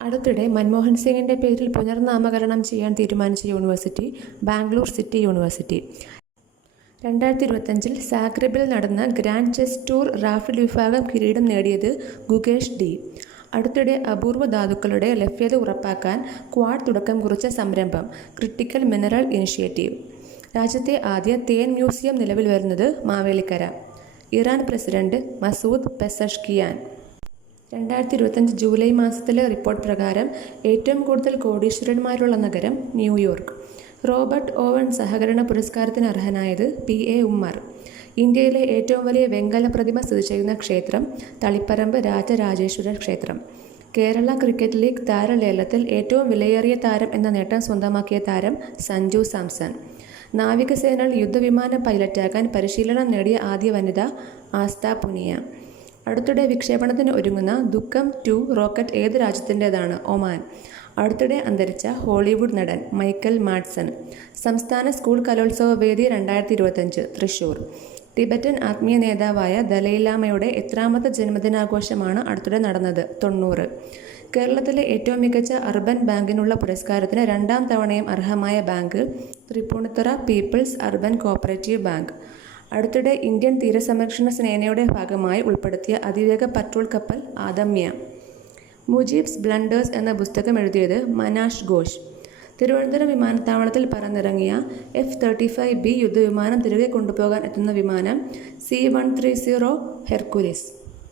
അടുത്തിടെ മൻമോഹൻ സിംഗിൻ്റെ പേരിൽ പുനർനാമകരണം ചെയ്യാൻ തീരുമാനിച്ച യൂണിവേഴ്സിറ്റി ബാംഗ്ലൂർ സിറ്റി യൂണിവേഴ്സിറ്റി. 2025 സാഗ്രെബിൽ നടന്ന ഗ്രാൻഡ് ചെസ് ടൂർ റാഫിൾ വിഭാഗം കിരീടം നേടിയത് ഗുകേഷ് ഡി. അടുത്തിടെ അപൂർവ ധാതുക്കളുടെ ലഭ്യത ഉറപ്പാക്കാൻ ക്വാഡ് തുടക്കം കുറിച്ച സംരംഭം ക്രിട്ടിക്കൽ മിനറൽ ഇനിഷ്യേറ്റീവ്. രാജ്യത്തെ ആദ്യ തേൻ മ്യൂസിയം നിലവിൽ വരുന്നത് Mavelikkara. Iran president Masoud Pezeshkian. 2025 July മാസത്തിലെ റിപ്പോർട്ട് പ്രകാരം ഏറ്റവും കൂടുതൽ കോടീശ്വരന്മാരുള്ള നഗരം ന്യൂയോർക്ക്. റോബർട്ട് ഓവൻ സഹകരണ പുരസ്കാരത്തിന് അർഹനായത് PA ഉമ്മർ. ഇന്ത്യയിലെ ഏറ്റവും വലിയ വെങ്കല പ്രതിമ സ്ഥിതി ചെയ്യുന്ന ക്ഷേത്രം തളിപ്പറമ്പ് രാജരാജേശ്വര ക്ഷേത്രം. കേരള ക്രിക്കറ്റ് ലീഗ് താരലേലത്തിൽ ഏറ്റവും വിലയേറിയ താരം എന്ന നേട്ടം സ്വന്തമാക്കിയ താരം സഞ്ജു സാംസൺ. നാവികസേനയിൽ യുദ്ധവിമാന പൈലറ്റാകാൻ പരിശീലനം നേടിയ ആദ്യ വനിത ആസ്ത പുനിയ. അടുത്തിടെ വിക്ഷേപണത്തിന് ഒരുങ്ങുന്ന ദുഃഖം 2 റോക്കറ്റ് ഏത് രാജ്യത്തിൻ്റെതാണ്? ഒമാൻ. അടുത്തിടെ അന്തരിച്ച ഹോളിവുഡ് നടൻ മൈക്കൽ മാഡ്സൺ. സംസ്ഥാന സ്കൂൾ കലോത്സവ വേദി 2025 തൃശൂർ. ടിബറ്റൻ ആത്മീയ നേതാവായ ദലൈലാമയുടെ എത്രാമത്തെ ജന്മദിനാഘോഷമാണ് അടുത്തിടെ നടന്നത്? 90. കേരളത്തിലെ ഏറ്റവും മികച്ച അർബൻ ബാങ്കിനുള്ള പുരസ്കാരത്തിന് 2ാം തവണയും അർഹമായ bank Tripunithura people's urban cooperative bank. അടുത്തിടെ ഇന്ത്യൻ തീരസംരക്ഷണ സേനയുടെ ഭാഗമായി ഉൾപ്പെടുത്തിയ അതിവേഗ പട്രോൾ കപ്പൽ ആദമ്യ. മുജീബ്സ് ബ്ലണ്ടേഴ്സ് എന്ന പുസ്തകം എഴുതിയത് മനാഷ് ഘോഷ്. തിരുവനന്തപുരം വിമാനത്താവളത്തിൽ പറന്നിറങ്ങിയ F-35B യുദ്ധവിമാനം തിരികെ കൊണ്ടുപോകാൻ എത്തുന്ന വിമാനം C-130 ഹെർക്കുലിസ്.